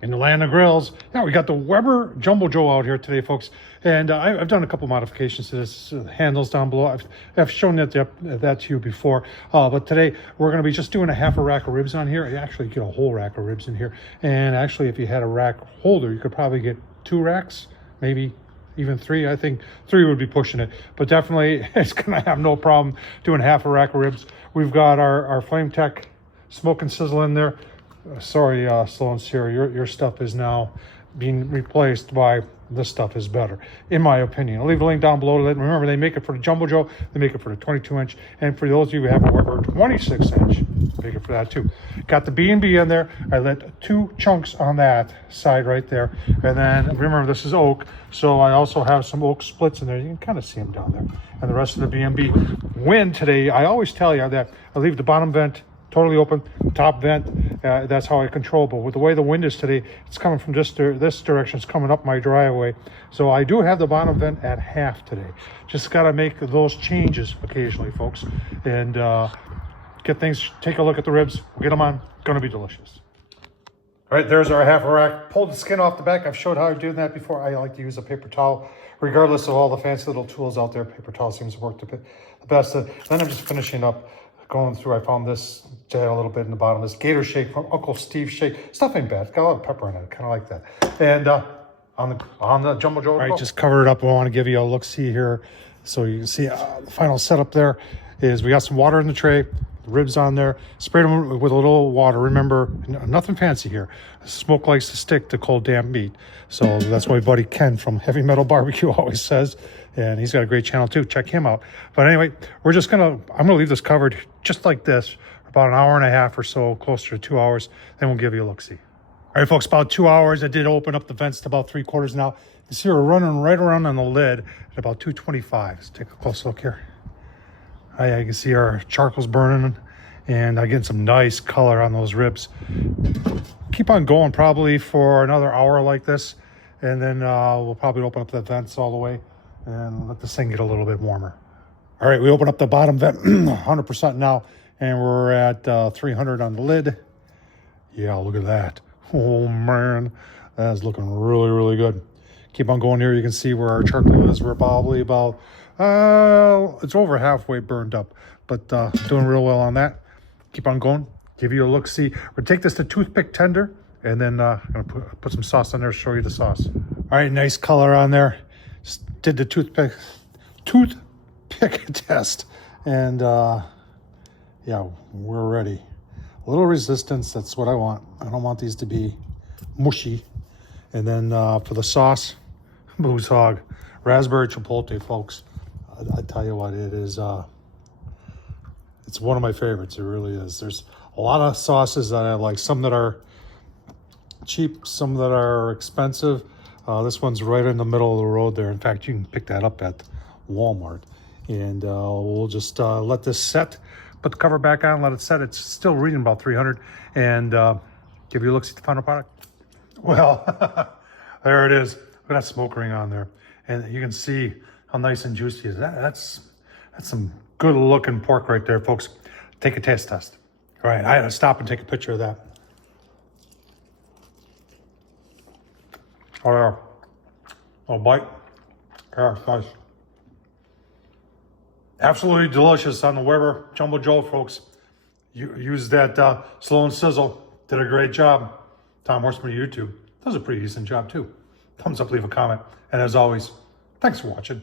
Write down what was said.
In the land of grills, yeah, we got the Weber Jumbo Joe out here today, folks. And I've done a couple modifications to this. Handles down below. I've shown that to you before. But today we're going to be just doing a half a rack of ribs on here. You actually get a whole rack of ribs in here. And actually, if you had a rack holder, you could probably get 2 racks, maybe even 3. I think 3 would be pushing it. But definitely, it's going to have no problem doing half a rack of ribs. We've got our Flame Tech Smoke and Sizzle in there. Sorry, Slow and Sierra, your stuff is now being replaced by this stuff is better, in my opinion. I'll leave a link down below to that. Remember, they make it for the Jumbo Joe, they make it for the 22-inch, and for those of you who have a Weber 26-inch, make it for that too. Got the B&B in there. I lit 2 chunks on that side right there, and then remember this is oak, so I also have some oak splits in there. You can kind of see them down there, and the rest of the B&B. Wind today, I always tell you that I leave the bottom vent totally open, top vent, that's how I control. But with the way the wind is today, it's coming from this direction, it's coming up my driveway. So I do have the bottom vent at half today. Just got to make those changes occasionally, folks. And get things, take a look at the ribs, we'll get them on, gonna be delicious. All right, there's our half a rack. Pulled the skin off the back. I've showed how I do that before. I like to use a paper towel. Regardless of all the fancy little tools out there, paper towel seems to work the best. Then I'm just finishing up. Going through, I found this to have a little bit in the bottom. This Gator Shake from Uncle Steve's Shake. Stuff ain't bad. It's got a lot of pepper in it. Kind of like that. And on the Jumbo Joe. All right, just cover it up. I want to give you a look-see here. So you can see the final setup there is we got some water in the tray, the ribs on there, sprayed them with a little water. Remember, nothing fancy here. Smoke likes to stick to cold, damp meat. So that's what my buddy Ken from Heavy Metal Barbecue always says. And he's got a great channel too. Check him out. But anyway, I'm gonna leave this covered just like this for about an hour and a half or so, closer to 2 hours. Then we'll give you a look-see. All right, folks, about 2 hours. I did open up the vents to about 3/4 now. You see we're running right around on the lid at about 225. Let's take a close look here. You can see our charcoal's burning, and I'm getting some nice color on those ribs. Keep on going probably for another hour like this, and then we'll probably open up the vents all the way and let this thing get a little bit warmer. All right, we open up the bottom vent 100% now, and we're at 300 on the lid. Yeah, look at that. Oh man, that's looking really, really good. Keep on going here. You can see where our charcoal is. We're probably about, it's over halfway burned up, but doing real well on that. Keep on going, give you a look-see. We'll take this to toothpick tender, and then I'm gonna put some sauce on there, show you the sauce. All right, nice color on there. Just did the toothpick test, and yeah, we're ready. A little resistance, that's what I want. I don't want these to be mushy. And then for the sauce, Booze Hog, raspberry chipotle, folks. I tell you what, it is, it's one of my favorites, it really is. There's a lot of sauces that I like, some that are cheap, some that are expensive. This one's right in the middle of the road there. In fact, you can pick that up at Walmart. And we'll just let this set, put the cover back on, let it set. It's still reading about 300, and give you a look at the final product. Well, there it is. Look at that smoke ring on there. And you can see how nice and juicy it is. That's some good looking pork right there, folks. Take a taste test. All right, I had to stop and take a picture of that. Oh yeah, a bite. Yeah, nice. Absolutely delicious on the Weber Jumbo Joe, folks. You use that Slow and Sizzle. Did a great job. Tom Horsman YouTube does a pretty decent job too. Thumbs up, leave a comment. And as always, thanks for watching.